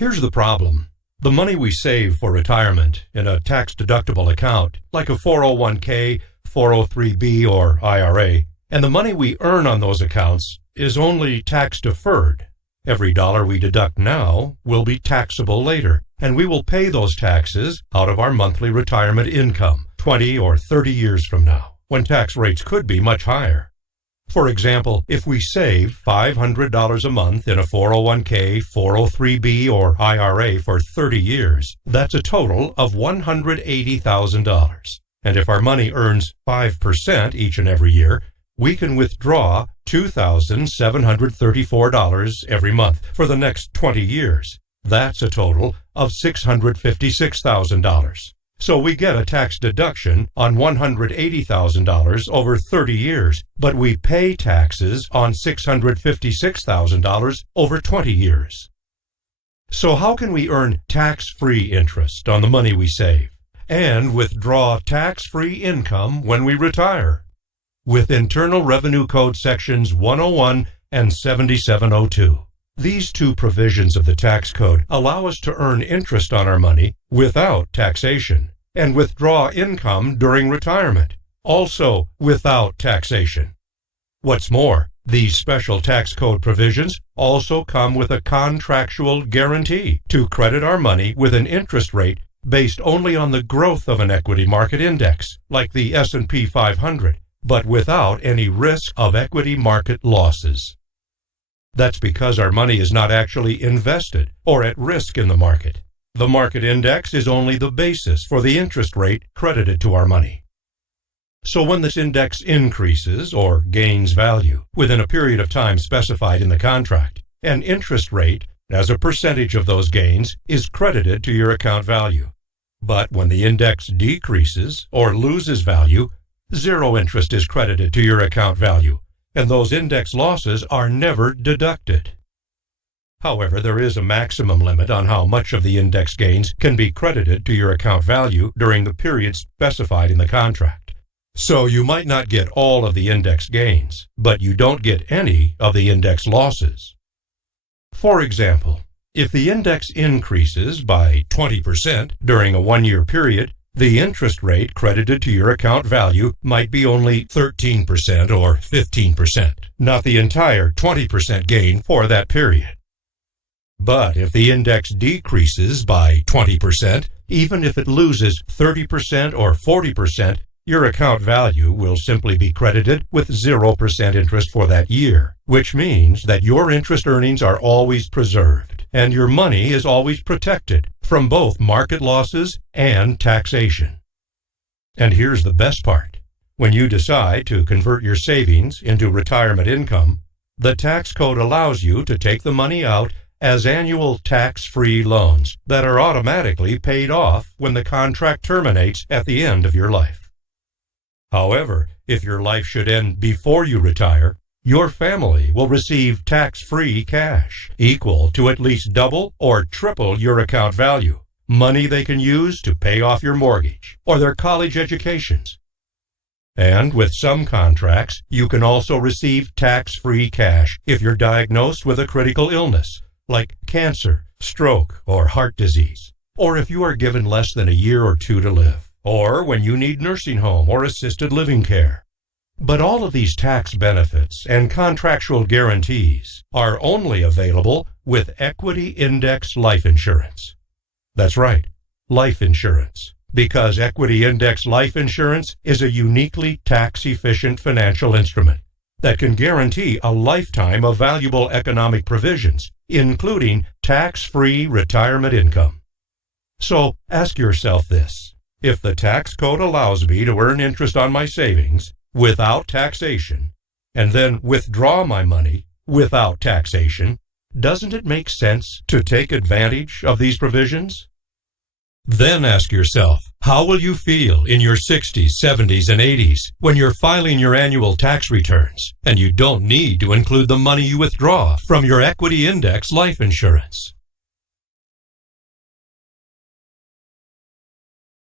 Here's the problem. The money we save for retirement in a tax-deductible account, like a 401k, 403b, or IRA, and the money we earn on those accounts is only tax-deferred. Every dollar we deduct now will be taxable later, and we will pay those taxes out of our monthly retirement income 20 or 30 years from now, when tax rates could be much higher. For example, if we save $500 a month in a 401k, 403b, or IRA for 30 years, that's a total of $180,000. And if our money earns 5% each and every year, we can withdraw $2,734 every month for the next 20 years. That's a total of $656,000. So we get a tax deduction on $180,000 over 30 years, but we pay taxes on $656,000 over 20 years. So how can we earn tax-free interest on the money we save and withdraw tax-free income when we retire? With Internal Revenue Code Sections 101 and 7702. These two provisions of the tax code allow us to earn interest on our money without taxation and withdraw income during retirement, also without taxation. What's more, these special tax code provisions also come with a contractual guarantee to credit our money with an interest rate based only on the growth of an equity market index, like the S&P 500, but without any risk of equity market losses. That's because our money is not actually invested or at risk in the market. The market index is only the basis for the interest rate credited to our money. So when this index increases or gains value within a period of time specified in the contract, an interest rate, as a percentage of those gains, is credited to your account value. But when the index decreases or loses value, zero interest is credited to your account value, and those index losses are never deducted. However, there is a maximum limit on how much of the index gains can be credited to your account value during the period specified in the contract. So you might not get all of the index gains, but you don't get any of the index losses. For example, if the index increases by 20% during a one-year period, the interest rate credited to your account value might be only 13% or 15%, not the entire 20% gain for that period. But if the index decreases by 20%, even if it loses 30% or 40%, your account value will simply be credited with 0% interest for that year, which means that your interest earnings are always preserved, and your money is always protected from both market losses and taxation. And here's the best part. When you decide to convert your savings into retirement income, the tax code allows you to take the money out as annual tax-free loans that are automatically paid off when the contract terminates at the end of your life. However, if your life should end before you retire, your family will receive tax-free cash equal to at least double or triple your account value, money they can use to pay off your mortgage or their college educations. And with some contracts, you can also receive tax-free cash if you're diagnosed with a critical illness, like cancer, stroke, or heart disease, or if you are given less than a year or two to live, or when you need nursing home or assisted living care. But all of these tax benefits and contractual guarantees are only available with equity index life insurance. That's right, life insurance, because equity index life insurance is a uniquely tax-efficient financial instrument that can guarantee a lifetime of valuable economic provisions, including tax-free retirement income. So ask yourself this: if the tax code allows me to earn interest on my savings without taxation, and then withdraw my money without taxation, doesn't it make sense to take advantage of these provisions? Then ask yourself, how will you feel in your 60s, 70s, and 80s when you're filing your annual tax returns and you don't need to include the money you withdraw from your equity index life insurance?